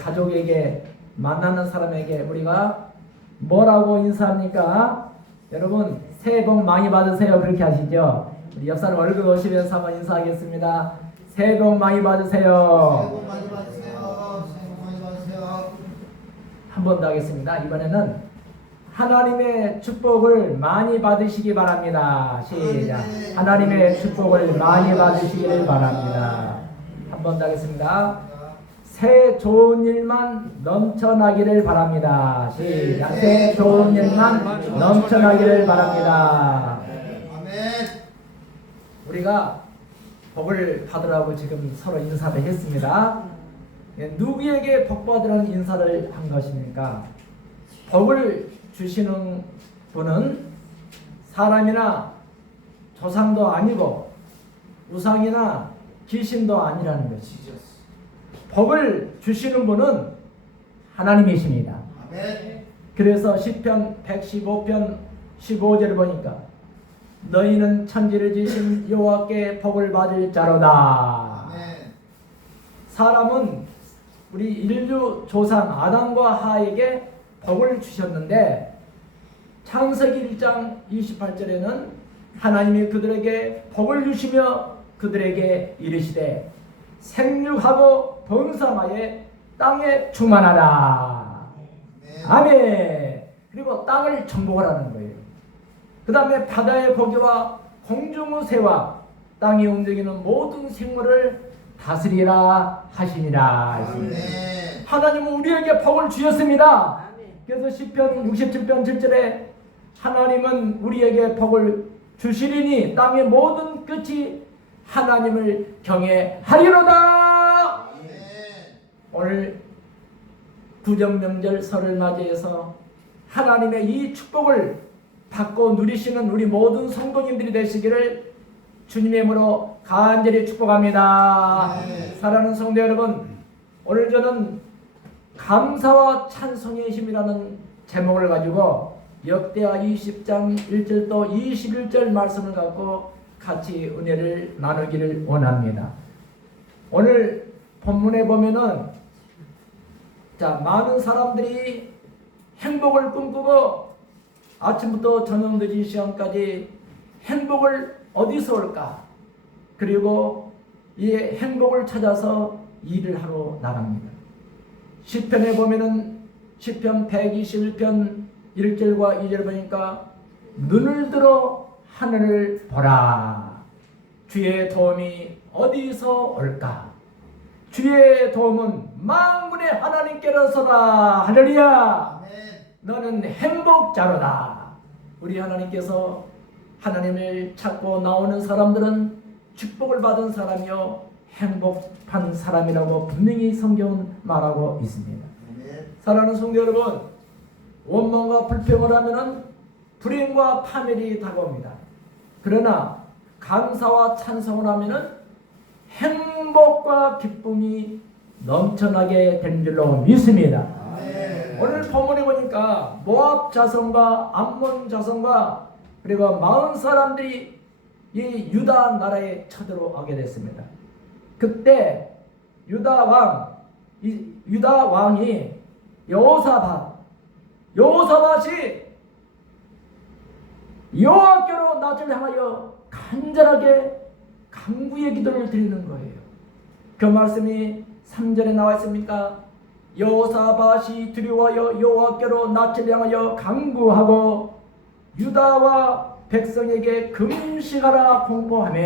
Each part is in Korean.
가족에게 만나는 사람에게 우리가 뭐라고 인사합니까? 여러분 새해 복 많이 받으세요. 그렇게 하시죠? 우리 옆 사람 얼굴 보시면서 한번 인사하겠습니다. 새해 복 많이 받으세요. 새해 복 많이 받으세요. 새해 복 많이 받으세요. 한 번 더 하겠습니다. 이번에는 하나님의 축복을 많이 받으시기 바랍니다. 시작. 하나님의 축복을 많이 받으시기를 바랍니다. 한 번 더 하겠습니다. 새 좋은 일만 넘쳐나기를 바랍니다. 시작. 새 좋은 일만 넘쳐나기를 바랍니다. 아멘. 우리가 복을 받으라고 지금 서로 인사를 했습니다. 누구에게 복 받으라는 인사를 한 것입니까? 복을 주시는 분은 사람이나 조상도 아니고 우상이나 귀신도 아니라는 것이죠. 복을 주시는 분은 하나님이십니다. 아멘. 그래서 시편 115편 15절을 보니까 너희는 천지를 지으신 여호와께 복을 받을 자로다. 아멘. 사람은 우리 인류 조상 아담과 하에게 복을 주셨는데 창세기 1장 28절에는 하나님이 그들에게 복을 주시며 그들에게 이르시되 생육하고 번성하여 땅에 충만하라. 아멘. 그리고 땅을 정복하라는 거예요. 그 다음에 바다의 고기와 공중의 새와 땅에 움직이는 모든 생물을 다스리라 하시니라. 아멘. 하나님은 우리에게 복을 주셨습니다. 그래서 시편 67편 7절에 하나님은 우리에게 복을 주시리니 땅의 모든 끝이 하나님을 경외하리로다. 아멘. 오늘 구정명절 설을 맞이해서 하나님의 이 축복을 받고 누리시는 우리 모든 성도님들이 되시기를 주님의 이름으로 간절히 축복합니다. 네. 사랑하는 성도 여러분, 오늘 저는 감사와 찬송의 힘이라는 제목을 가지고 역대하 20장 1절도 21절 말씀을 갖고 같이 은혜를 나누기를 원합니다. 오늘 본문에 보면은 많은 사람들이 행복을 꿈꾸고 아침부터 저녁 늦은 시간까지 행복을 어디서 올까? 그리고 이 행복을 찾아서 일을 하러 나갑니다. 시편에 보면은 시편 121편 1절과 2절 보니까 눈을 들어 하늘을 보라. 주의 도움이 어디서 올까? 주의 도움은 만군의 하나님께로서다. 할렐루야. 아멘. 너는 행복자로다. 우리 하나님께서 하나님을 찾고 나오는 사람들은 축복을 받은 사람이요 행복한 사람이라고 분명히 성경은 말하고 있습니다. 아멘. 사랑하는 성도 여러분, 원망과 불평을 하면은 불행과 파멸이 다가옵니다. 그러나 감사와 찬송을 하면은 행복과 기쁨이 넘쳐나게 되는 줄로 믿습니다. 아멘. 오늘 본문에 보니까 모압 자손과 암몬 자손과 그리고 마흔 사람들이 이 유다 나라에 쳐들어오게 됐습니다. 그때 유다 왕이 여호사밧이 여호와께로 낯을 향하여 간절하게 간구의 기도를 드리는 거예요. 그 말씀이 3절에 나와 있습니까? 여호사밧이 두려워하여 여호와께로 낯을 향하여 간구하고 유다와 백성에게 금식하라 공포하며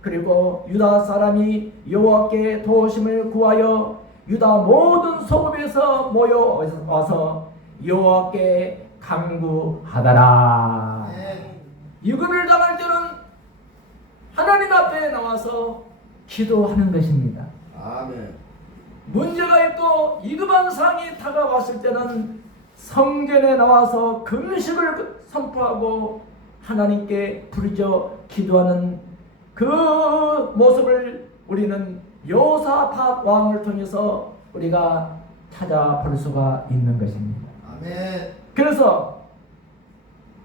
그리고 유다 사람이 여호와께 도우심을 구하여 유다 모든 소읍에서 모여와서 여호와께 간구하더라. 유급을 당할 때는 하나님 앞에 나와서 기도하는 것입니다. 아멘. 문제가 있고 위급한 상황이 다가왔을 때는 성전에 나와서 금식을 선포하고 하나님께 부르짖어 기도하는 그 모습을 우리는 여호사밧 왕을 통해서 우리가 찾아볼 수가 있는 것입니다. 아멘. 그래서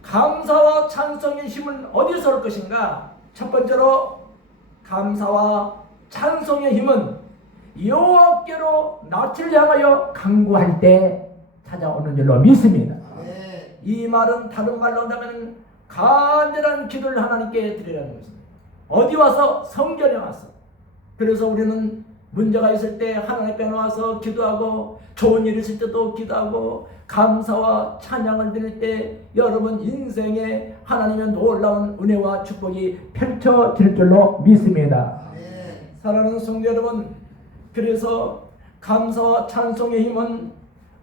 감사와 찬송의 힘은 어디서 올 것인가? 첫 번째로 감사와 찬송의 힘은 여호와께로 낯을 향하여 간구할 때 찾아오는 줄로 믿습니다. 아멘. 이 말은 다른 말로 한다면 간절한 기도를 하나님께 드리라는 것입니다. 어디 와서? 성전에 와서. 그래서 우리는 문제가 있을 때 하나님 앞에 나와서 기도하고, 좋은 일 있을 때도 기도하고, 감사와 찬양을 드릴 때 여러분 인생에 하나님의 놀라운 은혜와 축복이 펼쳐질 줄로 믿습니다. 아멘. 사랑하는 성도 여러분, 그래서 감사와 찬송의 힘은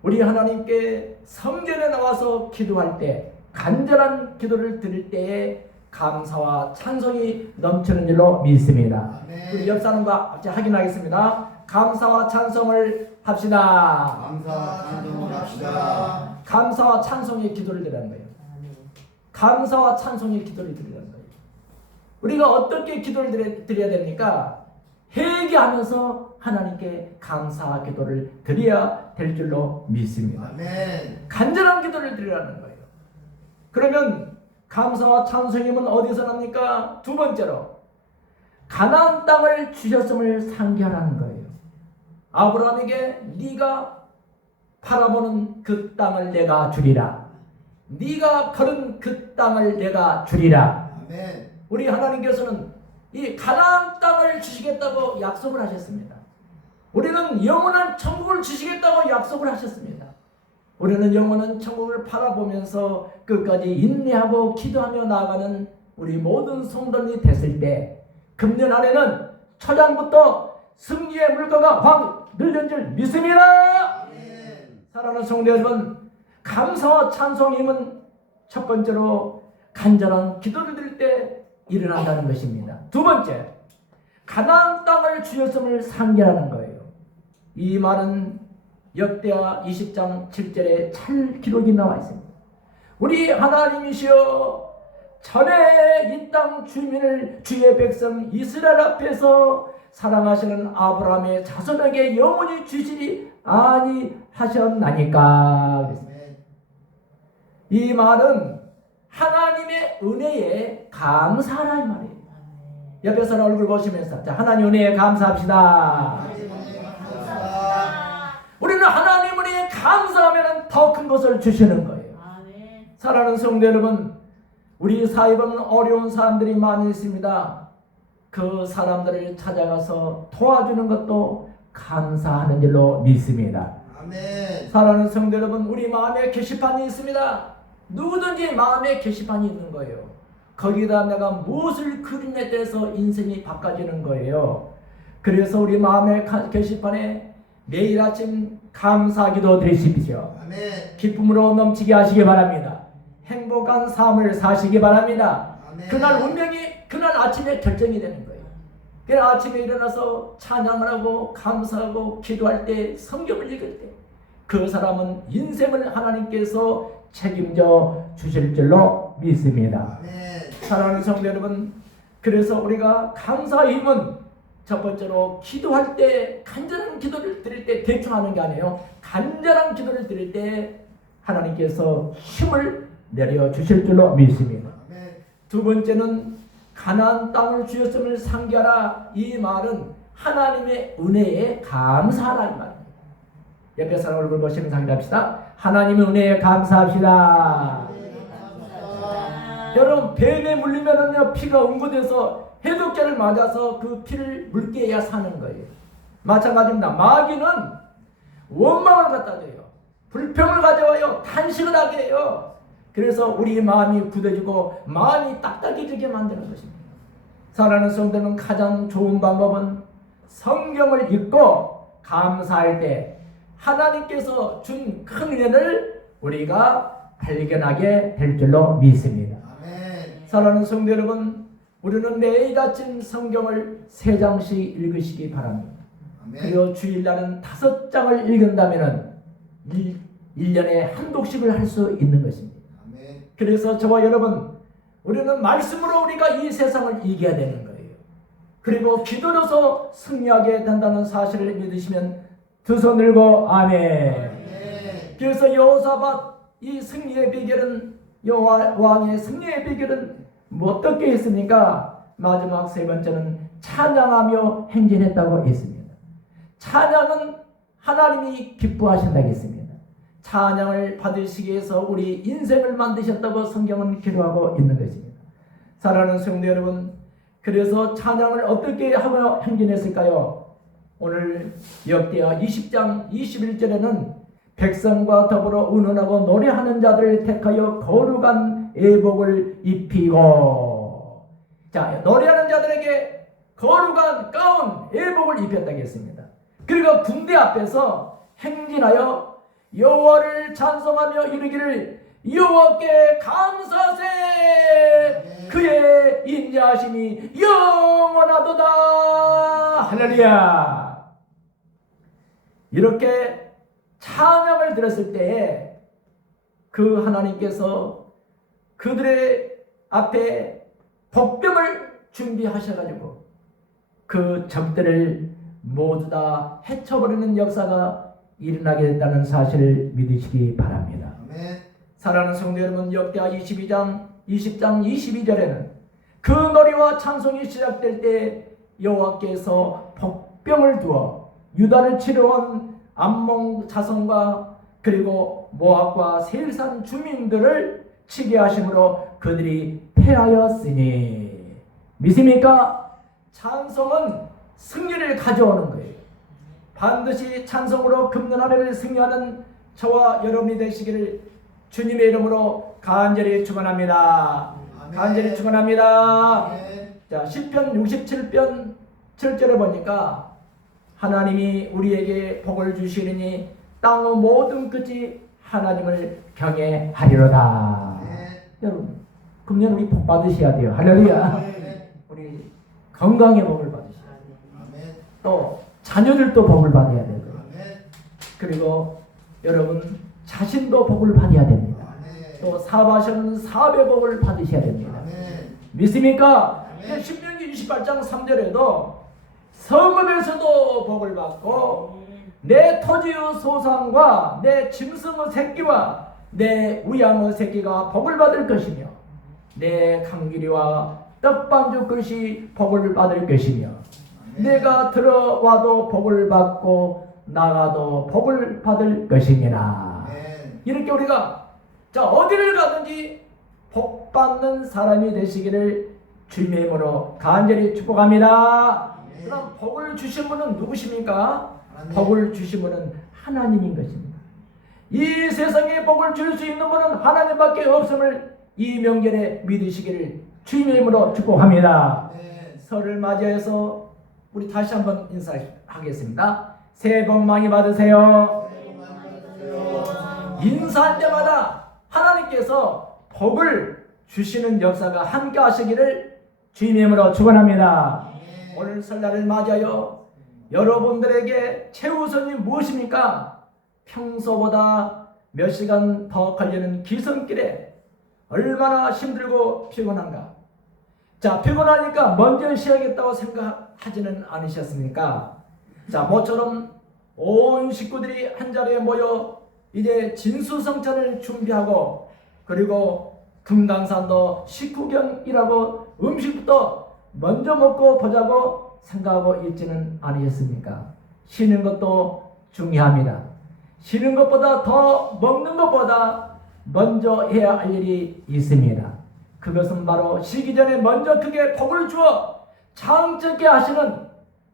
우리 하나님께 성전에 나와서 기도할 때, 간절한 기도를 드릴 때에 감사와 찬송이 넘치는 줄로 믿습니다. 아멘. 우리 옆 사람과 같이 확인하겠습니다. 감사와 찬송을 합시다. 감사 찬송을 합시다. 감사와 찬송의 기도를 드리는 거예요. 감사와 찬송의 기도를 드리는 거예요. 우리가 어떻게 기도를 드려야 됩니까? 회개하면서 하나님께 감사 기도를 드려야 될 줄로 믿습니다. 아멘. 간절한 기도를 드리라는 거예요. 그러면 감사와 찬송임은 어디서 납니까? 두 번째로 가나안 땅을 주셨음을 상기하라는 거예요. 아브라함에게 네가 바라보는 그 땅을 내가 주리라. 네가 걸은 그 땅을 내가 주리라. 아멘. 우리 하나님께서는 이 가나안 땅을 주시겠다고 약속을 하셨습니다. 우리는 영원한 천국을 주시겠다고 약속을 하셨습니다. 우리는 영원한 천국을 바라보면서 끝까지 인내하고 기도하며 나아가는 우리 모든 성도들이 됐을 때 금년 안에는 초장부터 승리의 물가가 확 늘는 줄 믿습니다. 아멘. 사랑하는 성도 여러분, 감사와 찬송의 힘은 첫 번째로 간절한 기도를 드릴 때 일어난다는 것입니다. 두 번째, 가나안 땅을 주셨음을 상기하는 거예요. 이 말은 역대하 20장 7절에 잘 기록이 나와 있습니다. 우리 하나님이시여, 전에 이 땅 주민을 주의 백성 이스라엘 앞에서 사랑하시는 아브라함의 자손에게 영원히 주시리 아니하셨나니까. 아멘. 이 말은 하나님의 은혜에 감사하라는 말이에요. 옆에 사람 얼굴 보시면서 자, 하나님 은혜에 감사합시다. 하나님 은혜 감사합니다. 우리는 하나님 은혜에 감사하면 더 큰 것을 주시는 거예요. 사랑하는 성도 여러분, 우리 사회 보면 어려운 사람들이 많이 있습니다. 그 사람들을 찾아가서 도와주는 것도 감사하는 줄로 믿습니다. 아멘. 사랑하는 성도 여러분, 우리 마음에 게시판이 있습니다. 누구든지 마음에 게시판이 있는 거예요. 거기다 내가 무엇을 그림에 대해서 인생이 바꿔지는 거예요. 그래서 우리 마음의 게시판에 매일 아침 감사기도 드리십시오. 아멘. 기쁨으로 넘치게 하시기 바랍니다. 행복한 삶을 사시기 바랍니다. 아멘. 그날 운명이 그날 아침에 결정이 되는 거예요. 그날 아침에 일어나서 찬양을 하고 감사하고 기도할 때, 성경을 읽을 때 그 사람은 인생을 하나님께서 책임져 주실 줄로 믿습니다. 아멘. 사랑하는 성도 여러분, 그래서 우리가 감사의 힘은 첫 번째로 기도할 때, 간절한 기도를 드릴 때 대충 하는 게 아니에요. 간절한 기도를 드릴 때 하나님께서 힘을 내려 주실 줄로 믿습니다. 아멘. 두 번째는 가나안 땅을 주셨음을 상기하라. 이 말은 하나님의 은혜에 감사하라 이 말입니다. 옆에 사람 얼굴 보시면 상기합시다. 하나님의 은혜에 감사합시다. 여러분, 뱀에 물리면은요 피가 응고돼서 해독제를 맞아서 그 피를 묽게 해야 사는 거예요. 마찬가지입니다. 마귀는 원망을 갖다 줘요. 불평을 가져와요. 탄식을 하게 해요. 그래서 우리 마음이 굳어지고 마음이 딱딱해지게 만드는 것입니다. 사랑하는 성도는 가장 좋은 방법은 성경을 읽고 감사할 때 하나님께서 준 큰 은혜를 우리가 발견하게 될 줄로 믿습니다. 아멘. 사랑하는 성도 여러분, 우리는 매일 아침 성경을 3장씩 읽으시기 바랍니다. 아멘. 그리고 주일날은 5장을 읽은다면 1년에 한 독씩을 할 수 있는 것입니다. 아멘. 그래서 저와 여러분, 우리는 말씀으로 우리가 이 세상을 이겨야 되는 거예요. 그리고 기도로서 승리하게 된다는 사실을 믿으시면 두 손 들고 아멘. 아멘. 그래서 여호사밧 이 승리의 비결은, 여호와 왕의 승리의 비결은 어떻게 했습니까? 마지막 세 번째는 찬양하며 행진했다고 했습니다. 찬양은 하나님이 기뻐하신다겠습니다. 찬양을 받으시기 위해서 우리 인생을 만드셨다고 성경은 기록하고 있는 것입니다. 사랑하는 성도 여러분, 그래서 찬양을 어떻게 하며 행진했을까요? 오늘 역대하 20장 21절에는 백성과 더불어 의논하고 노래하는 자들을 택하여 거룩한 예복을 입히고, 자, 노래하는 자들에게 거룩한 가운 예복을 입혔다고 했습니다. 그리고 군대 앞에서 행진하여 여호와를 찬송하며 이르기를 여호와께 감사세, 그의 인자하심이 영원하도다. 할렐루야. 이렇게 찬양을 들었을 때에 그 하나님께서 그들의 앞에 복병을 준비하셔가지고 그 적들을 모두 다 해쳐버리는 역사가 일어나게 됐다는 사실을 믿으시기 바랍니다. 아멘. 사랑하는 성도 여러분, 역대하 20장 22절에는 그 노래와 찬송이 시작될 때 여호와께서 복병을 두어 유다를 치러온 암몬 자손과 그리고 모압과 세일산 주민들을 치게 하심으로 그들이 패하였으니, 믿습니까? 찬송은 승리를 가져오는 거예요. 반드시 찬송으로 금년 한 해를 승리하는 저와 여러분이 되시기를 주님의 이름으로 간절히 축원합니다. 아멘. 간절히 축원합니다. 아멘. 자, 시편 67편 7절에 보니까 하나님이 우리에게 복을 주시리니 땅의 모든 끝이 하나님을 경외하리로다. 아멘. 여러분, 금년 우리 복 받으셔야 돼요. 할렐루야. 아멘. 우리 건강의 복을 받으셔야 돼요. 아멘. 또 자녀들도 복을 받아야 되고, 아멘. 그리고 여러분 자신도 복을 받아야 됩니다. 아멘. 또 사업하시는 사업의 복을 받으셔야 됩니다. 아멘. 믿습니까? 아멘. 신명기 28장 3절에도 성읍에서도 복을 받고 내 토지의 소상과 내 짐승의 새끼와 내 우양의 새끼가 복을 받을 것이며 내 강기리와 떡반죽 것이 복을 받을 것이며 내가 들어와도 복을 받고 나가도 복을 받을 것이니라. 아멘. 이렇게 우리가 자 어디를 가든지 복 받는 사람이 되시기를 주님의 이름으로 간절히 축복합니다. 아멘. 그럼 복을 주신 분은 누구십니까? 하나님. 복을 주신 분은 하나님인 것입니다. 이 세상에 복을 줄 수 있는 분은 하나님밖에 없음을 이 명절에 믿으시기를 주님의 이름으로 축복합니다. 아멘. 설을 맞이해서 우리 다시 한번 인사하겠습니다. 새해 복 많이 받으세요. 인사할 때마다 하나님께서 복을 주시는 역사가 함께 하시기를 주님의 이름으로 축원합니다. 아멘. 오늘 설날을 맞이하여 여러분들에게 최우선이 무엇입니까? 평소보다 몇 시간 더 걸리는 기선길에 얼마나 힘들고 피곤한가? 자, 피곤하니까 먼저 쉬어야겠다고 생각하지는 않으셨습니까? 자, 모처럼 온 식구들이 한자리에 모여 이제 진수성찬을 준비하고 그리고 금강산도 식후경이라고 음식부터 먼저 먹고 보자고 생각하고 있지는 않으셨습니까? 쉬는 것도 중요합니다. 쉬는 것보다 더 먹는 것보다 먼저 해야 할 일이 있습니다. 그것은 바로 쉬기 전에 먼저 크게 복을 주어 창적게 하시는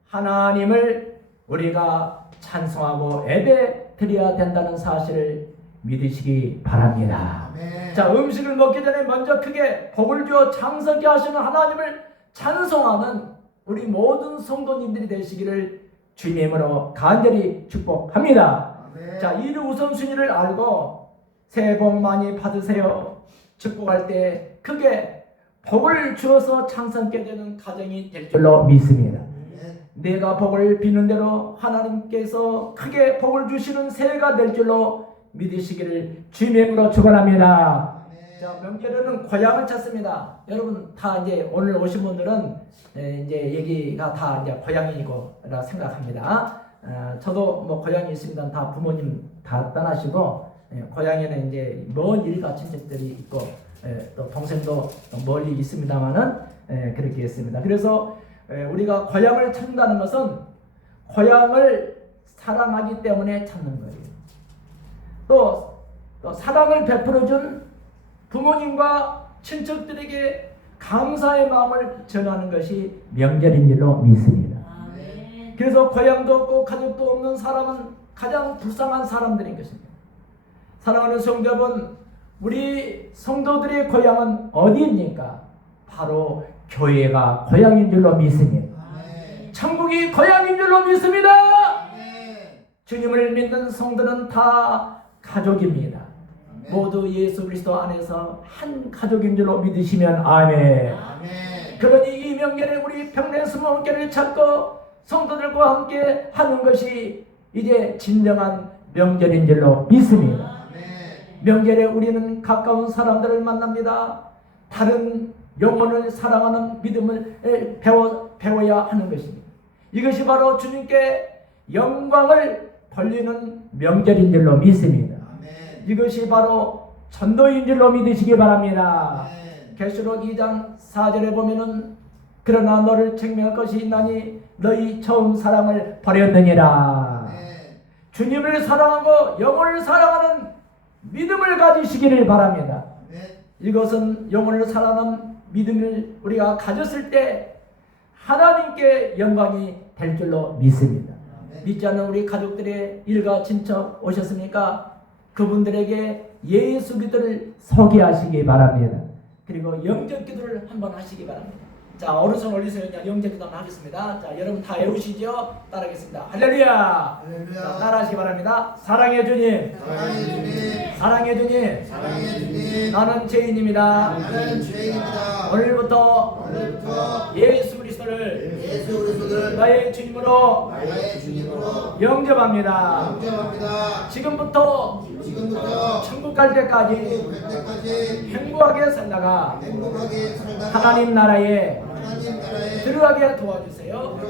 하나님을 우리가 찬송하고 예배 드려야 된다는 사실을 믿으시기 바랍니다. 아멘. 자, 음식을 먹기 전에 먼저 크게 복을 주어 창석게 하시는 하나님을 찬송하는 우리 모든 성도님들이 되시기를 주님의 이름으로 간절히 축복합니다. 아멘. 자, 이 우선순위를 알고 새해 복 많이 받으세요. 축복할 때 크게 복을 주어서 창성게 되는 가정이 될 줄로 믿습니다. 아멘. 내가 복을 비는 대로 하나님께서 크게 복을 주시는 새해가 될 줄로 믿으시기를 주님의 이름으로 축원합니다. 아멘. 자, 명절에는 고향을 찾습니다. 여러분 다 이제 오늘 오신 분들은 이제 얘기가 다 이제 고향이고라 생각합니다. 저도 뭐 고향이 있습니다. 다 부모님 다 떠나시고 고향에는 이제 먼 일가 친척들이 있고 또 동생도 멀리 있습니다만은 그렇게 했습니다. 그래서 우리가 고향을 찾는다는 것은 고향을 사랑하기 때문에 찾는 거예요. 또 사랑을 베풀어준 부모님과 친척들에게 감사의 마음을 전하는 것이 명절인 줄로 믿습니다. 그래서 고향도 없고 가족도 없는 사람은 가장 불쌍한 사람들인 것입니다. 사랑하는 성도 여러분, 우리 성도들의 고향은 어디입니까? 바로 교회가 고향인 줄로 믿습니다. 천국이 고향인 줄로 믿습니다. 주님을 믿는 성도는 다 가족입니다. 모두 예수 그리스도 안에서 한 가족인 줄로 믿으시면 아멘. 그러니 이 명절에 우리 평내수목교를 찾고 성도들과 함께 하는 것이 이제 진정한 명절인 줄로 믿습니다. 명절에 우리는 가까운 사람들을 만납니다. 다른 영혼을 사랑하는 믿음을 배워야 하는 것입니다. 이것이 바로 주님께 영광을 돌리는 명절인 줄로 믿습니다. 이것이 바로 전도인 줄로 믿으시기 바랍니다. 계시록 2장 4절에 보면은 그러나 너를 책명할 것이 있나니 너희 처음 사랑을 버렸느니라. 주님을 사랑하고 영혼을 사랑하는 믿음을 가지시기를 바랍니다. 이것은 영혼을 사랑하는 믿음을 우리가 가졌을 때 하나님께 영광이 될 줄로 믿습니다. 믿지 않는 우리 가족들의 일가 친척 오셨습니까? 그분들에게 예수 기도를 소개하시기 바랍니다. 그리고 영접 기도를 한번 하시기 바랍니다. 자, 오른손 올리세요. 영접 기도 한번 하겠습니다. 자, 여러분 다 외우시죠? 따라하겠습니다. 할렐루야. 자, 따라하시기 바랍니다. 사랑해 주님. 사랑해 주님. 사랑해 주님. 사랑해 주님. 나는 죄인입니다. 나는 죄인입니다. 오늘부터 예수 그리스도를 나의 주님으로 영접합니다. 지금부터 천국 갈 때까지 행복하게 살다가 하나님 나라에 들어가게 도와주세요.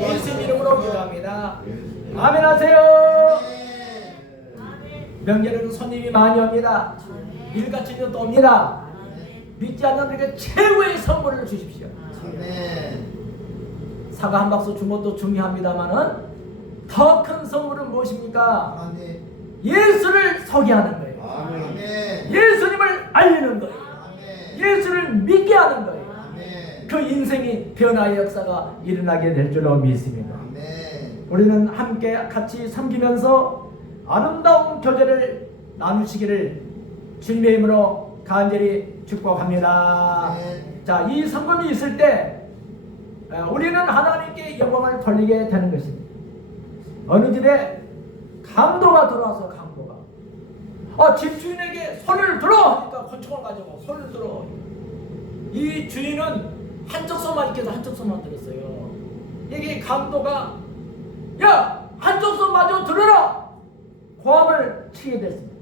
예수 이름으로 기도합니다. 아멘 하세요. 명절에는 손님이 많이 옵니다. 일가친도 또 옵니다. 믿지 않는 우리에게 최고의 선물을 주십시오. 사과 한 박스 준 것도 중요합니다만은 더 큰 선물은 무엇입니까? 예수를 소개하는 거예요. 예수님을 알리는 거예요. 예수를 믿게 하는 거예요. 그 인생이 변화의 역사가 일어나게 될 줄로 믿습니다. 우리는 함께 같이 섬기면서 아름다운 교제를 나누시기를 주님의 이름으로 간절히 축복합니다. 자, 이 성금이 있을 때 우리는 하나님께 영광을 돌리게 되는 것입니다. 어느 집에 강도가 들어와서 강도가 집주인에게 손을 들어 하니까 권총을 가지고 손을 들어. 이 주인은 한쪽 손만 이렇게 해서 한쪽 손만 들었어요. 이게 강도가 야 한쪽 손 마저 들어라 고함을 치게 됐습니다.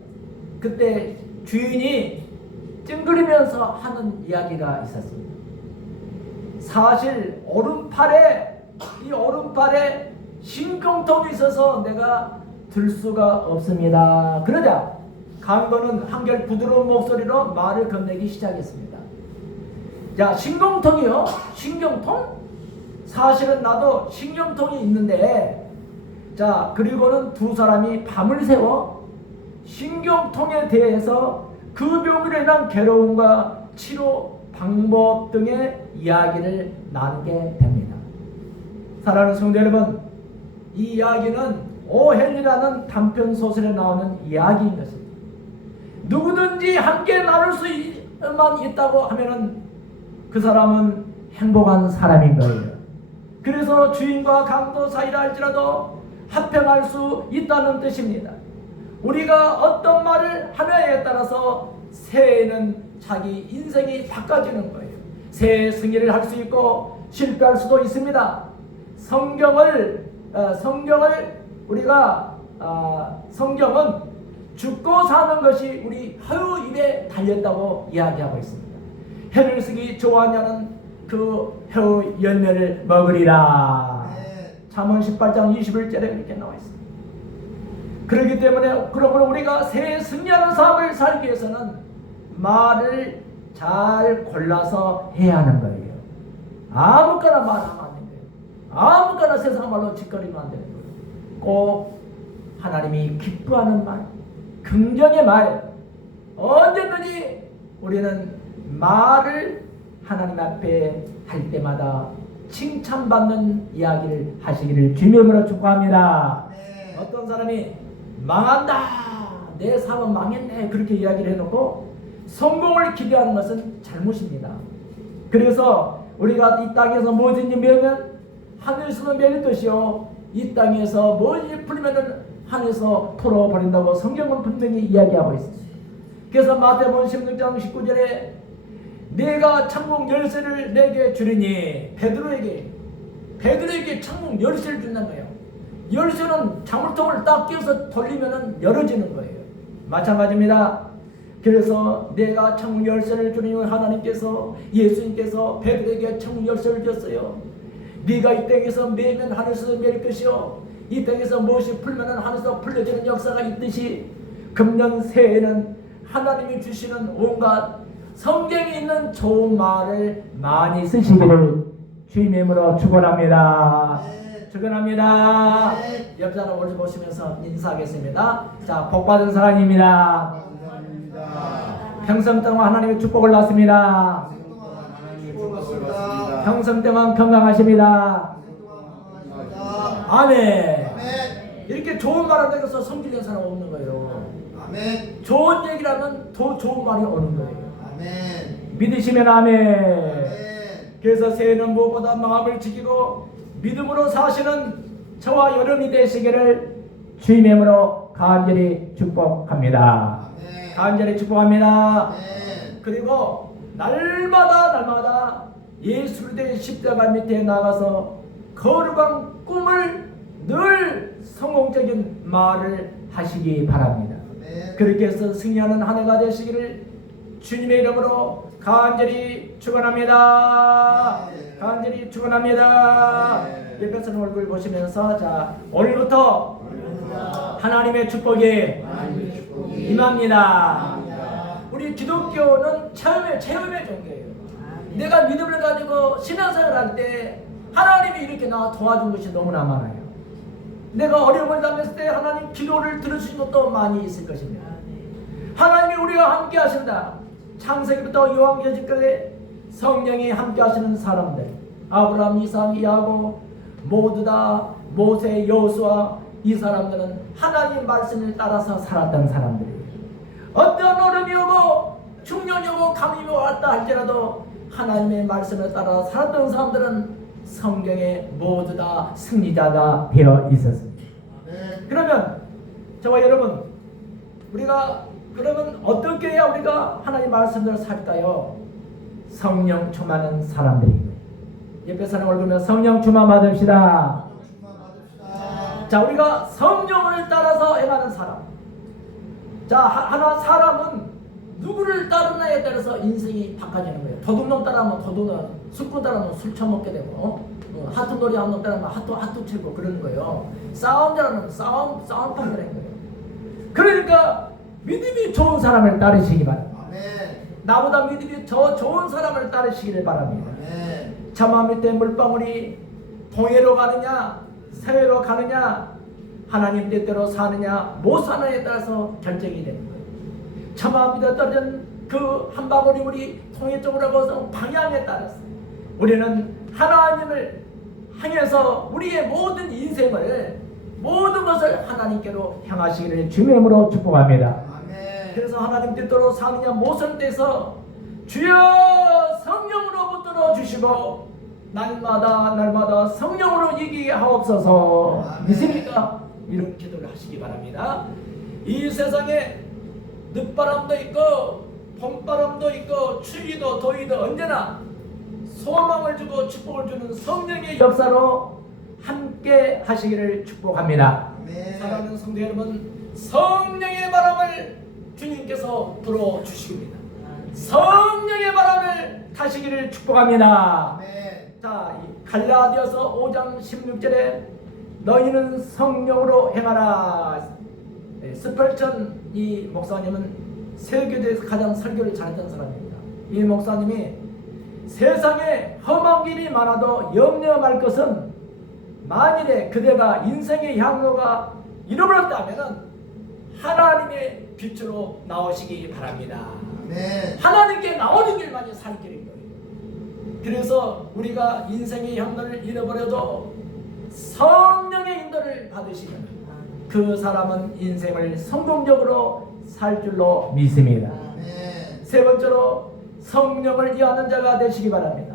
그때 주인이 찡그리면서 하는 이야기가 있었습니다. 사실 이 오른팔에 신경통이 있어서 내가 들 수가 없습니다. 그러자 강도는 한결 부드러운 목소리로 말을 건네기 시작했습니다. 자, 신경통이요? 신경통? 사실은 나도 신경통이 있는데, 자, 그리고는 두 사람이 밤을 새워 신경통에 대해서 그 병으로 인한 괴로움과 치료 방법 등의 이야기를 나누게 됩니다. 사랑하는 성도 여러분, 이 이야기는 오헬이라는 단편 소설에 나오는 이야기인 것입니다. 누구든지 함께 나눌 수만 있다고 하면은 그 사람은 행복한 사람인 거예요. 그래서 주인과 강도 사이라 할지라도 합평할 수 있다는 뜻입니다. 우리가 어떤 말을 하느냐에 따라서 새해에는 자기 인생이 바꿔지는 거예요. 새해 승리를 할 수 있고 실패할 수도 있습니다. 성경은 죽고 사는 것이 우리 혀의 입에 달렸다고 이야기하고 있습니다. 해를 쓰기 좋아하냐는 그 혀의 열매를 먹으리라. 잠언 18장 21절에 이렇게 나와 있습니다. 그렇기 때문에 그러므로 우리가 새해 승리하는 삶을 살기 위해서는 말을 잘 골라서 해야 하는 거예요. 아무거나 말하면 안 되는 거예요. 아무거나 세상 말로 짓거리면 안 되는 거예요. 꼭 하나님이 기뻐하는 말, 긍정의 말, 언제든지 우리는 말을 하나님 앞에 할 때마다 칭찬받는 이야기를 하시기를 주님으로 축복합니다. 네. 어떤 사람이 망한다, 내 사업은 망했네, 그렇게 이야기를 해놓고 성공을 기대하는 것은 잘못입니다. 그래서 우리가 이 땅에서 뭐든지 매면 하늘에서도 매일 것이요, 이 땅에서 뭐든지 풀면은 하늘에서 풀어버린다고 성경은 분명히 이야기하고 있습니다. 그래서 마태복음 16장 19절에 내가 천국 열쇠를 내게 주리니, 베드로에게 천국 열쇠를 준다는 거예요. 열쇠는 자물통을 딱 끼워서 돌리면은 열어지는 거예요. 마찬가지입니다. 그래서 내가 천국 열쇠를 주니, 하나님께서, 예수님께서 베드로에게 천국 열쇠를 줬어요. 네가 이 땅에서 매면 하늘에서 매일 것이요, 이 땅에서 무엇이 풀면은 하늘에서 풀려지는 역사가 있듯이 금년 새해에는 하나님이 주시는 온갖 성경에 있는 좋은 말을 많이 쓰시기를 주님의 이름으로 축원합니다. 네. 축원합니다. 네. 옆 사람 올려 보시면서 인사하겠습니다. 자, 복받은 사람입니다. 감사합니다. 평생 동안 하나님의 축복을 받습니다. 하나님의 축복을 받습니다. 평생 동안 건강하십니다. 아멘. 아멘. 이렇게 좋은 말을 내려서 성질낸 사람 없는 거예요. 아멘. 좋은 얘기를 하면 더 좋은 말이 오는 거예요. 아멘. 믿으시면 아멘. 아멘. 그래서 새해는 무엇보다 마음을 지키고 믿음으로 사시는 저와 여러분이 되시기를 주님의 이름으로 간절히 축복합니다. 아멘. 간절히 축복합니다. 아멘. 그리고 날마다 예수를 된 십자가 밑에 나가서 거룩한 꿈을 늘 성공적인 말을 하시기 바랍니다. 아멘. 그렇게 해서 승리하는 한 해가 되시기를 주님의 이름으로 간절히 축원합니다. 간절히 축원합니다. 옆에 서는 얼굴 보시면서, 자, 오늘부터 하나님의 축복이 임합니다. 우리 기독교는 체험의 종교예요. 내가 믿음을 가지고 신앙생활을 할 때 하나님이 이렇게 나 도와준 것이 너무나 많아요. 내가 어려움을 당했을 때 하나님 기도를 들으신 것도 많이 있을 것입니다. 하나님이 우리와 함께 하신다. 창세기부터 요한계시까지 성령이 함께 하시는 사람들, 아브라함, 이삭, 야곱 모두 다 모세, 여호수아, 이 사람들은 하나님 말씀을 따라서 살았던 사람들이에요. 어떤 어려움이 오고 중년이 오고 감염이 왔다 할지라도 하나님의 말씀을 따라 살았던 사람들은 성경에 모두 다 승리자가 되어 있었습니다. 아멘. 그러면 저와 여러분, 우리가 그러면 어떻게 해야 우리가 하나님 말씀대로 살까요? 성령 충만한 사람들입니다. 옆에 사람 얼굴면 성령 충만 받읍시다. 충만 받읍시다. 자, 우리가 성령을 따라서 행하는 사람. 자, 하나 사람은 누구를 따르나에 따라서 인생이 바꿔지는 거예요. 도둑놈 따라하면 도둑놈, 술꾼 따라하면 술 처먹게 되고, 하트놀이 하는 놈 따라하면 하트 치고 그러는 거예요. 싸움 잘하는 싸움판 그런 거예요. 그러니까 믿음이 좋은 사람을 따르시기 바랍니다. 아멘. 나보다 믿음이 더 좋은 사람을 따르시기를 바랍니다. 아멘. 처마 밑에 물방울이 동해로 가느냐 서해로 가느냐, 하나님 뜻대로 사느냐 못 사느냐에 따라서 결정이 되는 거예요. 처마 밑에 떨어진 그 한 방울이 우리 동해 쪽으로 가서 방향에 따라서 우리는 하나님을 향해서 우리의 모든 인생을, 모든 것을 하나님께로 향하시기를 주님의 이름으로 축복합니다. 아멘. 그래서 하나님 뜻대로 사느냐 못을 때서 주여 성령으로 붙들어 주시고 날마다 성령으로 이기게 하옵소서. 아멘. 믿습니까? 이런 기도를 하시기 바랍니다. 이 세상에 늦바람도 있고 봄바람도 있고 추위도 더위도 언제나 소망을 주고 축복을 주는 성령의 역사로 함께 하시기를 축복합니다. 아멘. 사랑하는 성도 여러분, 성령의 바람을 주님께서 불어주십니다. 성령의 바람을 타시기를 축복합니다. 아멘. 자, 이 갈라디아서 5장 16절에 너희는 성령으로 행하라. 스펄전 이 목사님은 세계대에서 가장 설교를 잘했던 사람입니다. 이 목사님이 세상에 험한 길이 많아도 염려 말 것은 만일에 그대가 인생의 향로가 잃어버렸다면 하나님의 빛으로 나오시기 바랍니다. 아멘. 하나님께 나오는 길만이 살 길인 거예요. 그래서 우리가 인생의 향로를 잃어버려도 성령의 인도를 받으시면 그 사람은 인생을 성공적으로 살 줄로 믿습니다. 아멘. 세 번째로 성령을 이해하는 자가 되시기 바랍니다.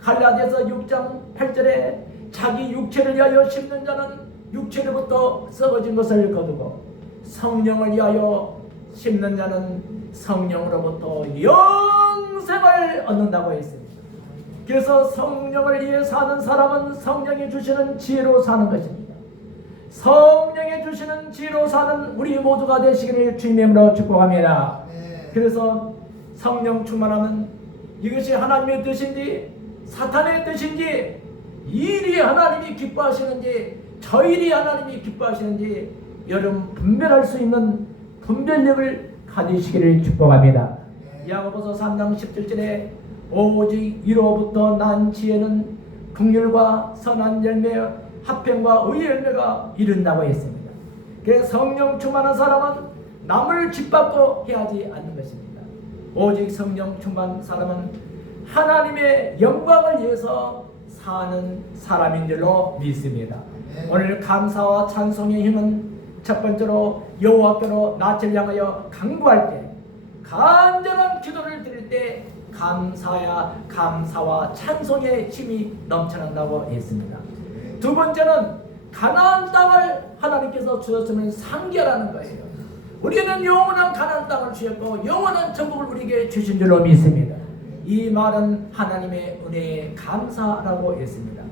갈라디아서 6장 8절에 자기 육체를 위하여 심는 자는 육체로부터 썩어진 것을 거두고 성령을 위하여 심는 자는 성령으로부터 영생을 얻는다고 했습니다. 그래서 성령을 위해 사는 사람은 성령이 주시는 지혜로 사는 것입니다. 성령이 주시는 지혜로 사는 우리 모두가 되시기를 주님의 이름으로 축복합니다. 아멘. 그래서 성령 충만하면 이것이 하나님의 뜻인지 사탄의 뜻인지 이 일이 하나님이 기뻐하시는지 저 일이 하나님이 기뻐하시는지 여러분 분별할 수 있는 분별력을 가지시기를 축복합니다. 야고보서 3장 17절에 오직 이로부터 난 지혜는 긍휼과 선한 열매 화평과 의의 열매가 이른다고 했습니다. 그래서 성령 충만한 사람은 남을 짓밟고 해하지 않는 것입니다. 오직 성령 충만한 사람은 하나님의 영광을 위해서 사는 사람인 줄로 믿습니다. 오늘 감사와 찬송의 힘은 첫 번째로 여호와께로 낯을 향하여 간구할 때 간절한 기도를 드릴 때 감사와 찬송의 힘이 넘쳐난다고 했습니다. 두 번째는 가나안 땅을 하나님께서 주셨으면 상기하라는 거예요. 우리는 영원한 가나안 땅을 주셨고 영원한 천국을 우리에게 주신 줄로 믿습니다. 이 말은 하나님의 은혜에 감사라고 했습니다.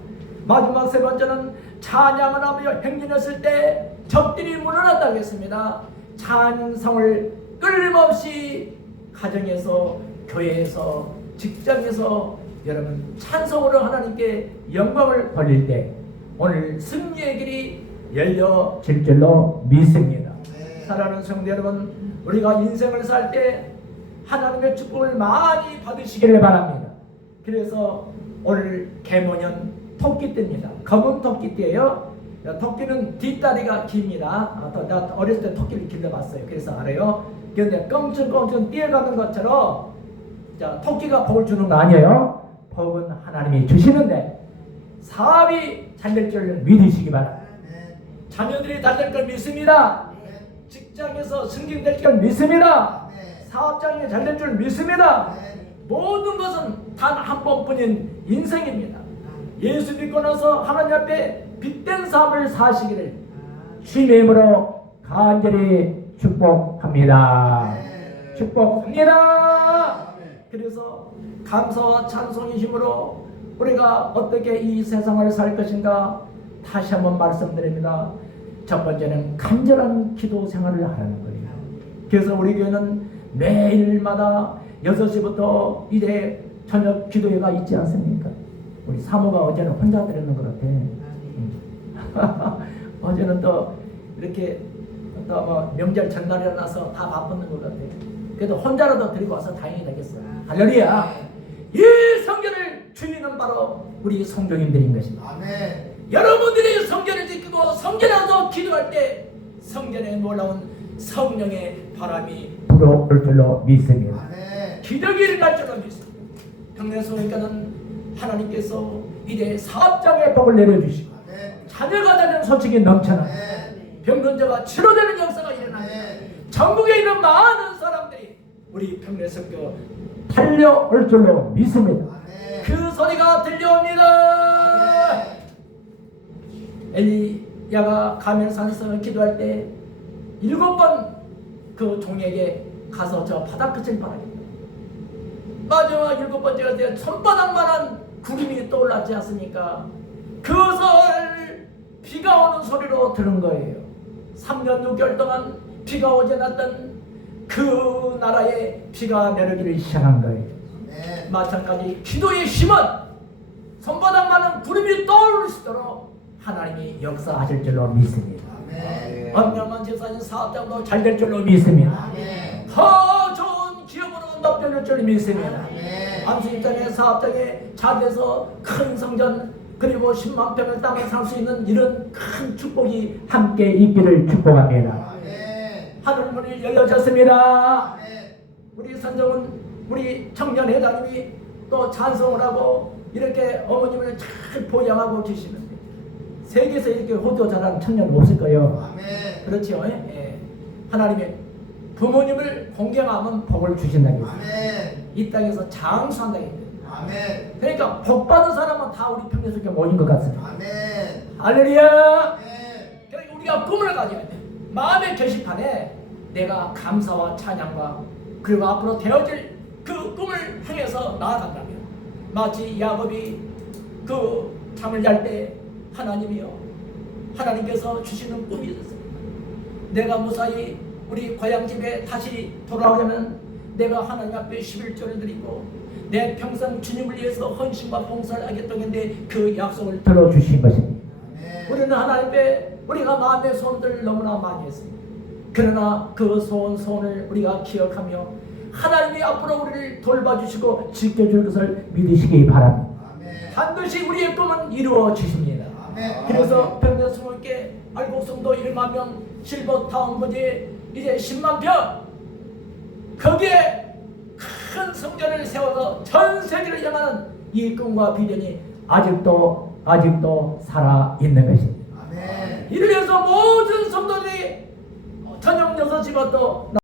마지막 세 번째는 찬양을 하며 행진했을 때 적들이 물러났다고 했습니다. 찬성을 끊임없이 가정에서 교회에서 직장에서 여러분 찬송으로 하나님께 영광을 돌릴 때 오늘 승리의 길이 열려질 줄로 믿습니다. 사랑하는 성도 여러분, 우리가 인생을 살 때 하나님의 축복을 많이 받으시기를 바랍니다. 그래서 오늘 개모년 토끼띠입니다. 검은 토끼띠예요. 토끼는 뒷다리가 깁니다. 내가 어렸을 때 토끼를 길러봤어요. 그래서 알아요. 그런데 껑충껑충 뛰어가는 것처럼 토끼가 복을 주는 거 아니에요. 복은 하나님이 주시는데 사업이 잘 될 줄 믿으시기 바랍니다. 자녀들이 잘 될 걸 믿습니다. 직장에서 승진될 줄 믿습니다. 사업장이 잘 될 줄 믿습니다. 모든 것은 단 한 번뿐인 인생입니다. 예수 믿고 나서 하나님 앞에 빛된 삶을 사시기를 주님의 이름으로 간절히 축복합니다. 축복합니다. 그래서 감사와 찬송의 힘으로 우리가 어떻게 이 세상을 살 것인가 다시 한번 말씀드립니다. 첫 번째는 간절한 기도 생활을 하라는 거예요. 그래서 우리 교회는 매일마다 6시부터 이제 저녁 기도회가 있지 않습니까? 우리 사모가 어제는 혼자 드렸는 것 같아. 어제는 또 이렇게 또 뭐 명절 전날이라서 다 바쁘는 것 같아. 그래도 혼자라도 드리고 와서 다행이 되겠어요. 할렐루야. 이 성전을 주인은 바로 우리 성도님들인 것입니다. 아멘. 여러분들이 성전을 지키고 성전에 와서 기도할 때 성전에 놀라운 성령의 바람이 불어올 줄로 믿습니다. 아멘. 기적이 일어날 줄로 믿습니다. 평내소니까는 하나님께서 이제 사업장에 복을 내려주시고 자녀가 되는 소식이 넘쳐나 병건자가 치료되는 역사가 일어나면 전국에 있는 많은 사람들이 우리 평내성교 달려올 줄로 믿습니다. 그 소리가 들려옵니다. 엘리야가 가멜산에서 기도할 때 7번 그 종에게 가서 저 바닥 끝을 바라겠다. 마지막 7번째가 돼 손바닥만한 구름이 떠올랐지 않습니까? 그것을 비가 오는 소리로 들은 거예요. 3년 6개월 동안 비가 오지 않았던 그 나라에 비가 내리기를 시작한 거예요. 마찬가지 기도의 힘은 손바닥만한 구름이 떠오를 수 있도록 하나님이 역사하실 줄로 믿습니다. 언명한 제사진 사업장도 잘 될 줄로 믿습니다. 더 좋은 기업으로 높여질 줄로 믿습니다. 안수 입장에 사업장에 잘 돼서 큰 성전 그리고 10만 평의 땅을 살 수 있는 이런 큰 축복이 함께 있기를 축복합니다. 아멘. 하늘문이 열려졌습니다. 아멘. 우리 선정은 우리 청년 회장님이 또 찬송을 하고 이렇게 어머님을 잘 보양하고 계시는데 세계에서 이렇게 호도 잘하는 청년은 없을 거예요. 아멘. 그렇죠? 예. 하나님의 부모님을 공경하면 복을 주신다는 거예요. 아멘. 이 땅에서 장수한다는 거예요. 아멘. 그러니까 복 받은 사람은 다 우리 평균속에 모인 것 같습니다. 아멘. 할렐루야. 아멘. 그러니까 우리가 꿈을 가져야 돼. 마음의 게시판에 내가 감사와 찬양과 그리고 앞으로 되어질 그 꿈을 향해서 나아간다면 마치 야곱이 그 잠을 잘 때 하나님이요 하나님께서 주시는 꿈이 있었어요. 내가 무사히 우리 고향집에 다시 돌아오려면 내가 하나님 앞에 11조를 드리고 내 평생 주님을 위해서 헌신과 봉사를 하겠다고 했는데 그 약속을 들어주신 것입니다. 아멘. 우리는 하나님 앞에 우리가 마음의 소원들을 너무나 많이 했습니다. 그러나 그 소원을 우리가 기억하며 하나님이 앞으로 우리를 돌봐주시고 지켜줄 것을 믿으시기 바랍니다. 아멘. 반드시 우리의 꿈은 이루어지십니다. 아멘. 그래서 평내스님께 알곡성도 1만 명, 실버타운부지 이제 10만 평 거기에 큰 성전을 세워서 전 세계를 향하는 이 꿈과 비전이 아직도 살아 있는 것입니다. 아멘. 이를 위해서 모든 성도들이 저녁 6시부터